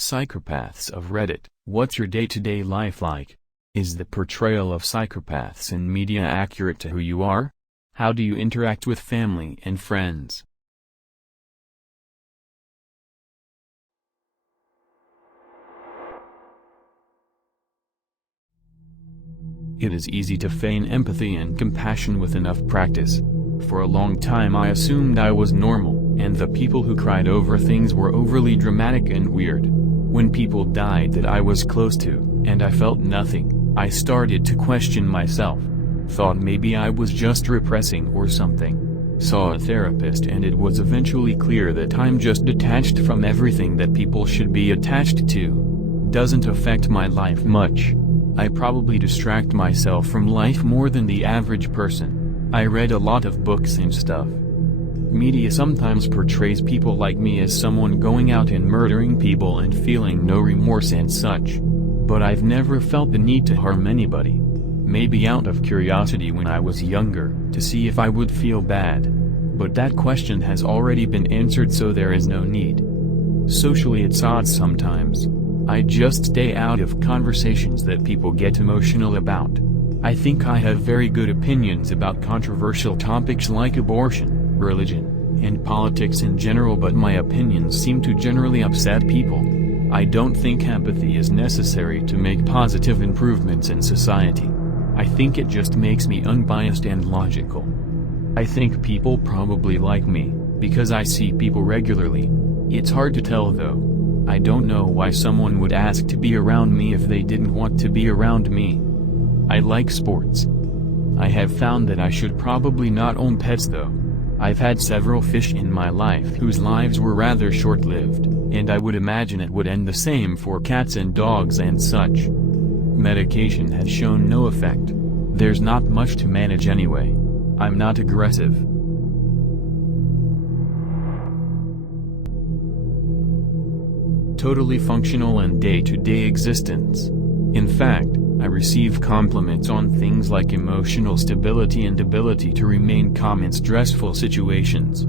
Psychopaths of Reddit, what's your day-to-day life like? Is the portrayal of psychopaths in media accurate to who you are? How do you interact with family and friends? It is easy to feign empathy and compassion with enough practice. For a long time I assumed I was normal, and the people who cried over things were overly dramatic and weird. When people died that I was close to, and I felt nothing, I started to question myself. Thought maybe I was just repressing or something. Saw a therapist and it was eventually clear that I'm just detached from everything that people should be attached to. Doesn't affect my life much. I probably distract myself from life more than the average person. I read a lot of books and stuff. Media sometimes portrays people like me as someone going out and murdering people and feeling no remorse and such. But I've never felt the need to harm anybody. Maybe out of curiosity when I was younger, to see if I would feel bad. But that question has already been answered, so there is no need. Socially it's odd sometimes. I just stay out of conversations that people get emotional about. I think I have very good opinions about controversial topics like abortion, religion, and politics in general, but my opinions seem to generally upset people. I don't think empathy is necessary to make positive improvements in society. I think it just makes me unbiased and logical. I think people probably like me, because I see people regularly. It's hard to tell though. I don't know why someone would ask to be around me if they didn't want to be around me. I like sports. I have found that I should probably not own pets though. I've had several fish in my life whose lives were rather short-lived, and I would imagine it would end the same for cats and dogs and such. Medication has shown no effect. There's not much to manage anyway. I'm not aggressive. Totally functional in day-to-day existence. In fact, I receive compliments on things like emotional stability and ability to remain calm in stressful situations.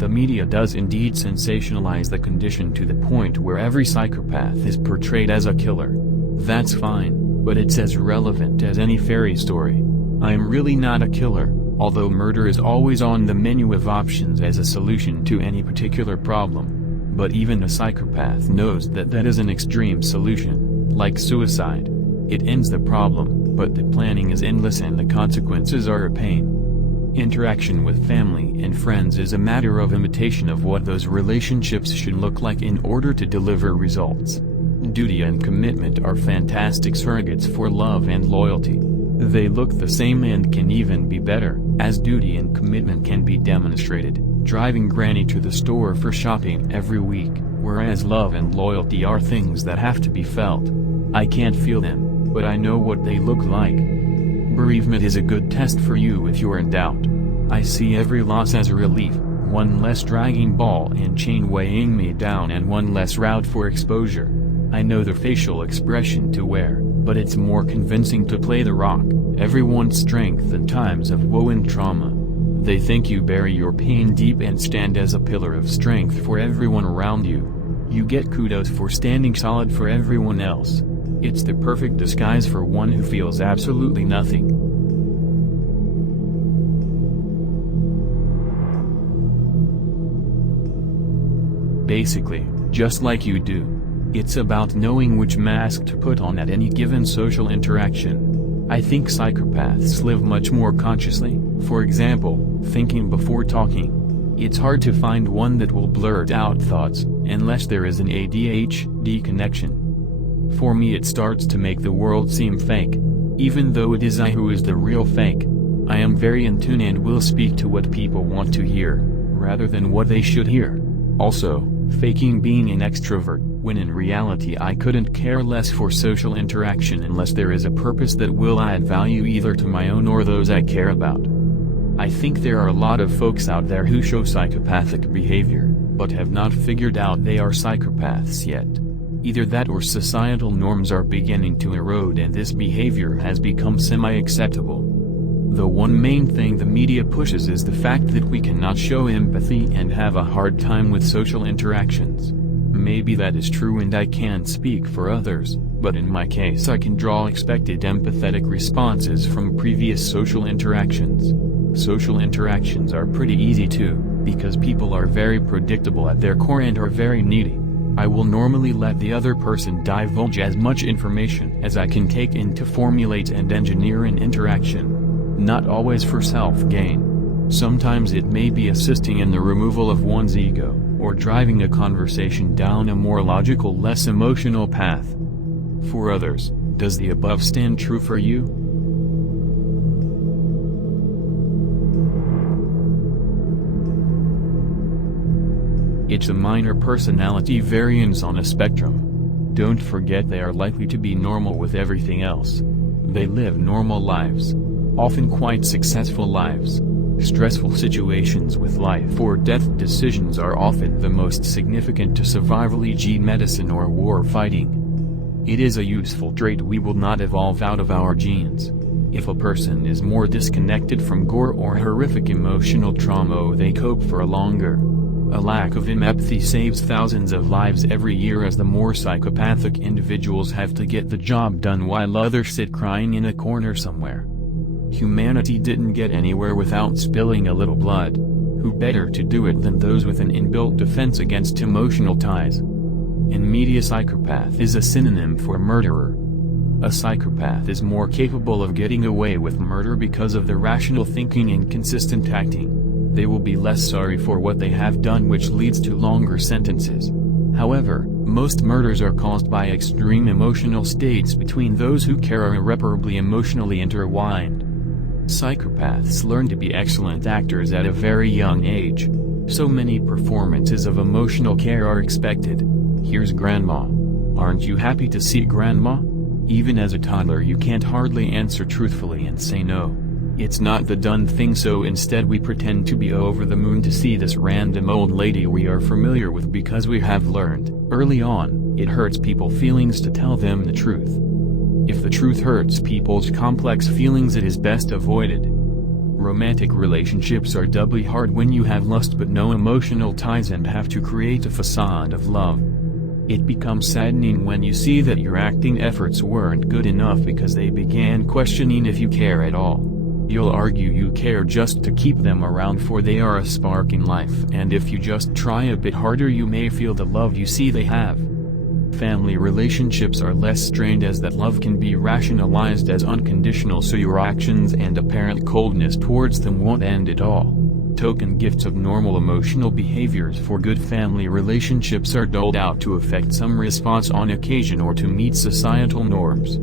The media does indeed sensationalize the condition to the point where every psychopath is portrayed as a killer. That's fine, but it's as relevant as any fairy story. I'm really not a killer, although murder is always on the menu of options as a solution to any particular problem. But even a psychopath knows that that is an extreme solution, like suicide. It ends the problem, but the planning is endless and the consequences are a pain. Interaction with family and friends is a matter of imitation of what those relationships should look like in order to deliver results. Duty and commitment are fantastic surrogates for love and loyalty. They look the same and can even be better, as duty and commitment can be demonstrated, driving granny to the store for shopping every week, whereas love and loyalty are things that have to be felt. I can't feel them, but I know what they look like. Bereavement is a good test for you if you're in doubt. I see every loss as a relief, one less dragging ball and chain weighing me down and one less route for exposure. I know the facial expression to wear, but it's more convincing to play the rock, everyone's strength in times of woe and trauma. They think you bury your pain deep and stand as a pillar of strength for everyone around you. You get kudos for standing solid for everyone else. It's the perfect disguise for one who feels absolutely nothing. Basically, just like you do. It's about knowing which mask to put on at any given social interaction. I think psychopaths live much more consciously, for example, thinking before talking. It's hard to find one that will blurt out thoughts, unless there is an ADHD connection. For me it starts to make the world seem fake. Even though it is I who is the real fake. I am very in tune and will speak to what people want to hear, rather than what they should hear. Also, faking being an extrovert, when in reality I couldn't care less for social interaction unless there is a purpose that will add value either to my own or those I care about. I think there are a lot of folks out there who show psychopathic behavior, but have not figured out they are psychopaths yet. Either that or societal norms are beginning to erode and this behavior has become semi-acceptable. The one main thing the media pushes is the fact that we cannot show empathy and have a hard time with social interactions. Maybe that is true and I can't speak for others, but in my case I can draw expected empathetic responses from previous social interactions. Social interactions are pretty easy too, because people are very predictable at their core and are very needy. I will normally let the other person divulge as much information as I can take in to formulate and engineer an interaction. Not always for self-gain. Sometimes it may be assisting in the removal of one's ego, or driving a conversation down a more logical, less emotional path. For others, does the above stand true for you? It's a minor personality variance on a spectrum. Don't forget they are likely to be normal with everything else. They live normal lives. Often quite successful lives. Stressful situations with life or death decisions are often the most significant to survival, e.g. medicine or war fighting. It is a useful trait we will not evolve out of our genes. If a person is more disconnected from gore or horrific emotional trauma, they cope for longer. A lack of empathy saves thousands of lives every year, as the more psychopathic individuals have to get the job done while others sit crying in a corner somewhere. Humanity didn't get anywhere without spilling a little blood. Who better to do it than those with an inbuilt defense against emotional ties? In media, psychopath is a synonym for murderer. A psychopath is more capable of getting away with murder because of their rational thinking and consistent acting. They will be less sorry for what they have done, which leads to longer sentences. However, most murders are caused by extreme emotional states between those who care are irreparably emotionally intertwined. Psychopaths learn to be excellent actors at a very young age. So many performances of emotional care are expected. Here's Grandma. Aren't you happy to see Grandma? Even as a toddler you can't hardly answer truthfully and say no. It's not the done thing, so instead we pretend to be over the moon to see this random old lady we are familiar with, because we have learned, early on, it hurts people's feelings to tell them the truth. If the truth hurts people's complex feelings, it is best avoided. Romantic relationships are doubly hard when you have lust but no emotional ties and have to create a facade of love. It becomes saddening when you see that your acting efforts weren't good enough because they began questioning if you care at all. You'll argue you care just to keep them around, for they are a spark in life, and if you just try a bit harder you may feel the love you see they have. Family relationships are less strained, as that love can be rationalized as unconditional, so your actions and apparent coldness towards them won't end at all. Token gifts of normal emotional behaviors for good family relationships are doled out to affect some response on occasion or to meet societal norms.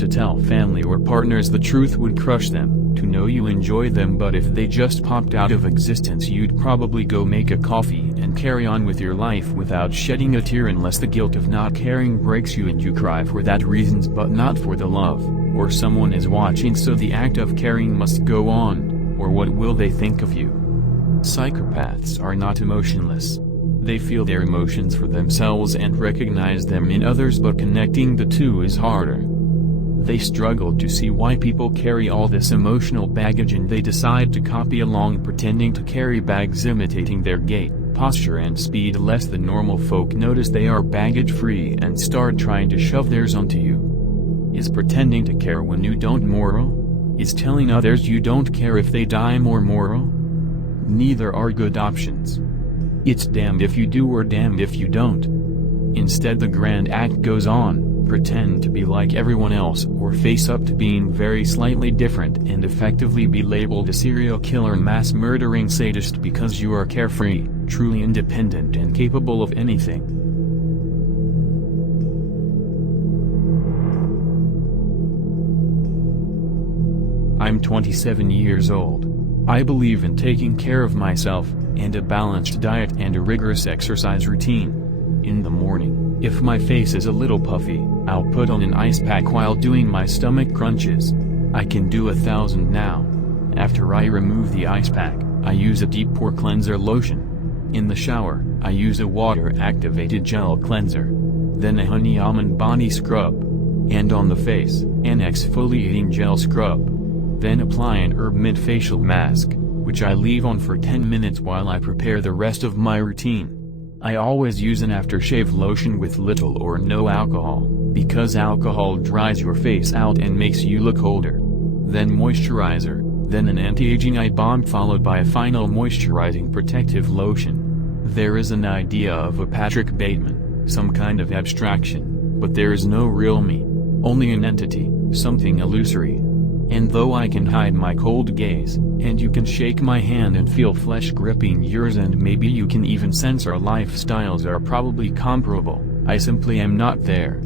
To tell family or partners the truth would crush them. To know you enjoy them, but if they just popped out of existence you'd probably go make a coffee and carry on with your life without shedding a tear, unless the guilt of not caring breaks you and you cry for that reasons but not for the love, or someone is watching so the act of caring must go on, or what will they think of you? Psychopaths are not emotionless. They feel their emotions for themselves and recognize them in others, but connecting the two is harder. They struggle to see why people carry all this emotional baggage, and they decide to copy along, pretending to carry bags, imitating their gait, posture and speed, lest the normal folk notice they are baggage-free and start trying to shove theirs onto you. Is pretending to care when you don't moral? Is telling others you don't care if they die more moral? Neither are good options. It's damned if you do or damned if you don't. Instead the grand act goes on. Pretend to be like everyone else, or face up to being very slightly different and effectively be labeled a serial killer, mass murdering sadist, because you are carefree, truly independent and capable of anything. I'm 27 years old. I believe in taking care of myself, and a balanced diet and a rigorous exercise routine. In the morning, if my face is a little puffy, I'll put on an ice pack while doing my stomach crunches. I can do 1,000 now. After I remove the ice pack, I use a deep pore cleanser lotion. In the shower, I use a water-activated gel cleanser. Then a honey almond body scrub. And on the face, an exfoliating gel scrub. Then apply an herb mint facial mask, which I leave on for 10 minutes while I prepare the rest of my routine. I always use an aftershave lotion with little or no alcohol, because alcohol dries your face out and makes you look older. Then moisturizer, then an anti-aging eye balm followed by a final moisturizing protective lotion. There is an idea of a Patrick Bateman, some kind of abstraction, but there is no real me. Only an entity, something illusory. And though I can hide my cold gaze, and you can shake my hand and feel flesh gripping yours, and maybe you can even sense our lifestyles are probably comparable, I simply am not there.